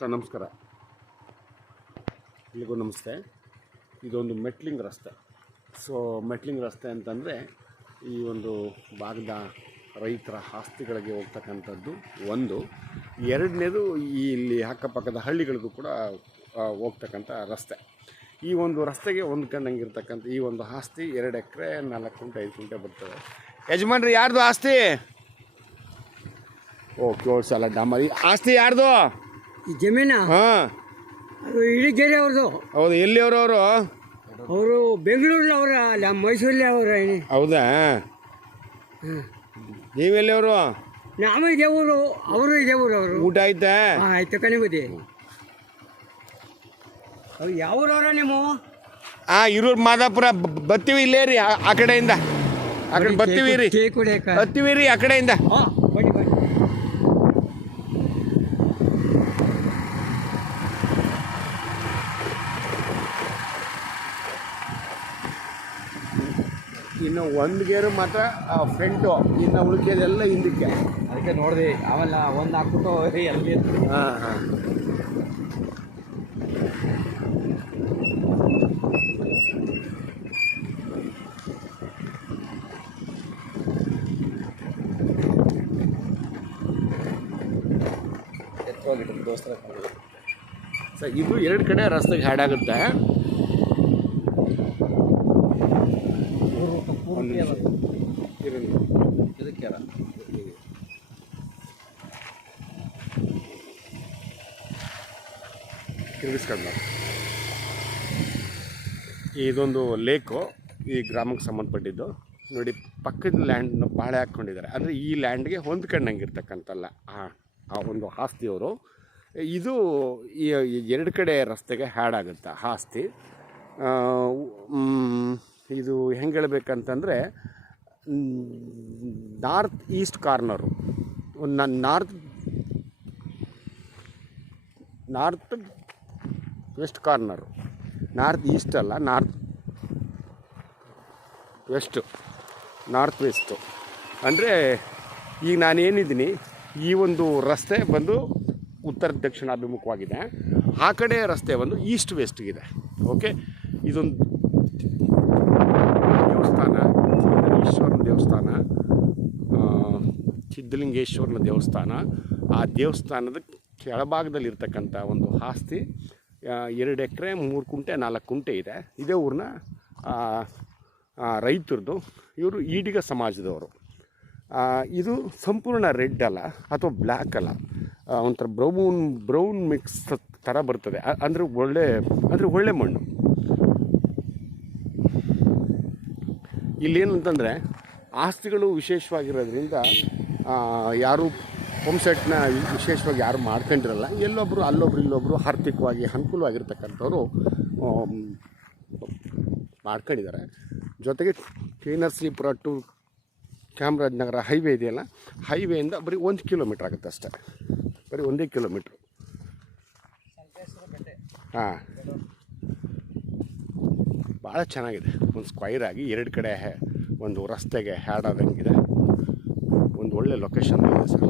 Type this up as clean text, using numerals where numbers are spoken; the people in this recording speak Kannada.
ಸರ್ ನಮಸ್ಕಾರ, ಎಲ್ಲಿಗೂ ನಮಸ್ತೆ. ಇದೊಂದು ಮೆಟ್ಲಿಂಗ್ ರಸ್ತೆ. ಸೊ ಮೆಟ್ಲಿಂಗ್ ರಸ್ತೆ ಅಂತಂದರೆ ಈ ಒಂದು ಭಾಗದ ರೈತರ ಆಸ್ತಿಗಳಿಗೆ ಹೋಗ್ತಕ್ಕಂಥದ್ದು ಒಂದು. ಎರಡನೇದು ಇಲ್ಲಿ ಅಕ್ಕಪಕ್ಕದ ಹಳ್ಳಿಗಳಿಗೂ ಕೂಡ ಹೋಗ್ತಕ್ಕಂಥ ರಸ್ತೆ. ಈ ಒಂದು ರಸ್ತೆಗೆ ಹೊಂದ್ಕೊಂಡಂಗಿರ್ತಕ್ಕಂಥ ಈ ಒಂದು ಆಸ್ತಿ 2 ಎಕರೆ 4 ಗುಂಟೆ 5 ಗುಂಟೆ ಬರ್ತದೆ. ಯಜಮಾನ್ರಿ ಯಾರ್ದು ಆಸ್ತಿ? ಕೇಳಿಸಲ್ಲ ಡಾಮರಿ. ಆಸ್ತಿ ಯಾರ್ದು? ಈ ಜಮೀನ ಹಾಂ, ಅದು ಇಳಿಗೆರೆ ಅವ್ರದ್ದು. ಹೌದು. ಎಲ್ಲಿಯವರು ಅವರು? ಅವರು ಬೆಂಗಳೂರಲ್ಲಿ ಅವರ, ಅಲ್ಲ ಮೈಸೂರಲ್ಲಿ ಅವರ. ಹೌದಾ? ನೀವೆಲ್ಲಿಯವರು? ನಾವು ಇದೇ ಊರು, ಅವರು ಇದೇ ಊರು. ಅವರು ಊಟ ಆಯ್ತಾ? ಹಾಂ ಆಯ್ತು ಕಣೆ ಬುದ್ಧಿ. ಅವ್ರು ಯಾವ ಊರವ್ರ ನೀವು? ಇರೂರು ಮಾದಾಪುರ. ಬರ್ತೀವಿ ಇಲ್ಲೇ ರೀ, ಆ ಕಡೆಯಿಂದ. ಆ ಕಡೆ ಬರ್ತೀವಿ ರೀ, ಬರ್ತೀವಿ ರೀ ಆ ಕಡೆಯಿಂದ. ಹಾಂ ಬನ್ನಿ ಬನ್ನಿ. ಇನ್ನು ಒಂದು ಗೇರು ಮಾತ್ರ ಫ್ರಂಟು, ಇನ್ನು ಉಳಿಕೆದೆಲ್ಲ ಹಿಂದಕ್ಕೆ. ಅದಕ್ಕೆ ನೋಡಿದೆ ಅವೆಲ್ಲ ಒಂದು ಹಾಕ್ಬಿಟ್ಟು ಎಲ್ಲಿ. ಹಾಂ ಹಾಂ. ಸರ್ ಇದು 2 ಕಡೆ ರಸ್ತೆಗೆ ಹ್ಯಾಡಾಗುತ್ತೆ. ಇದೊಂದು ಲೇಕು, ಈ ಗ್ರಾಮಕ್ಕೆ ಸಂಬಂಧಪಟ್ಟಿದ್ದು. ನೋಡಿ, ಪಕ್ಕದ ಲ್ಯಾಂಡ್ನ ಪಾಳೆ ಹಾಕ್ಕೊಂಡಿದ್ದಾರೆ. ಅಂದರೆ ಈ ಲ್ಯಾಂಡ್ಗೆ ಹೊಂದ್ಕೊಂಡಂಗಿರ್ತಕ್ಕಂಥಲ್ಲ ಆ ಒಂದು ಆಸ್ತಿಯವರು. ಇದು ಈ 2 ಕಡೆ ರಸ್ತೆಗೆ ಹ್ಯಾಡಾಗುತ್ತೆ ಆಸ್ತಿ. ಇದು ಹೆಂಗೆ ಹೇಳ್ಬೇಕಂತಂದರೆ, north east corner, north west corner. North east ಅಲ್ಲ, ನಾರ್ತ್ ವೆಸ್ಟು. ಅಂದರೆ ಈಗ ನಾನೇನಿದ್ದೀನಿ, ಈ ಒಂದು ರಸ್ತೆ ಬಂದು ಉತ್ತರ ದಕ್ಷಿಣಾಭಿಮುಖವಾಗಿದೆ. ಆ ಕಡೆ ರಸ್ತೆ ಒಂದು ಈಸ್ಟ್ ವೆಸ್ಟ್ಗಿದೆ. ಓಕೆ, ಇದೊಂದು ದೇವಸ್ಥಾನ, ಈಶ್ವರನ ದೇವಸ್ಥಾನ, ಸಿದ್ಧಲಿಂಗೇಶ್ವರನ ದೇವಸ್ಥಾನ. ಆ ದೇವಸ್ಥಾನದ ಕೆಳಭಾಗದಲ್ಲಿರ್ತಕ್ಕಂಥ ಒಂದು ಆಸ್ತಿ 2 ಎಕರೆ 3 ಗುಂಟೆ 4 ಗುಂಟೆ ಇದೆ. ಇದೇ ಊರಿನ ರೈತರದು. ಇವರು ಈಡಿಗ ಸಮಾಜದವರು. ಇದು ಸಂಪೂರ್ಣ ರೆಡ್ ಅಲ್ಲ ಅಥವಾ ಬ್ಲ್ಯಾಕ್ ಅಲ್ಲ, ಒಂಥರ ಬ್ರೌನ್ ಮಿಕ್ಸ್ ಥರ ಬರ್ತದೆ. ಅಂದರೆ ಒಳ್ಳೆ ಮಣ್ಣು. ಇಲ್ಲೇನಂತಂದರೆ ಆಸ್ತಿಗಳು ವಿಶೇಷವಾಗಿರೋದ್ರಿಂದ ಯಾರು ಪಂಪ್ಸೆಟ್ನ ವಿಶೇಷವಾಗಿ ಯಾರು ಮಾಡ್ಕೊಂಡಿರಲ್ಲ. ಎಲ್ಲೊಬ್ಬರು ಇಲ್ಲೊಬ್ಬರು ಆರ್ಥಿಕವಾಗಿ ಅನುಕೂಲವಾಗಿರ್ತಕ್ಕಂಥವ್ರು ಮಾಡ್ಕೊಂಡಿದ್ದಾರೆ. ಜೊತೆಗೆ ಶ್ರೀನರಸೀಪುರ ಟು ಚಾಮರಾಜನಗರ ಹೈವೇ ಇದೆಯಲ್ಲ, ಹೈವೇಯಿಂದ ಬರೀ 1 ಕಿಲೋಮೀಟ್ರ್ ಆಗುತ್ತೆ ಅಷ್ಟೇ, ಬರೀ 1 ಕಿಲೋಮೀಟ್ರು. ಹಾಂ, ಭಾಳ ಚೆನ್ನಾಗಿದೆ. ಒಂದು ಸ್ಕ್ವೈರ್ ಆಗಿ 2 ಕಡೆ ಒಂದು ರಸ್ತೆಗೆ ಹ್ಯಾಡಾದಂಗಿದೆ. ಒಂದು ಒಳ್ಳೆ ಲೊಕೇಶನ್ ಇದೆ ಸರ್.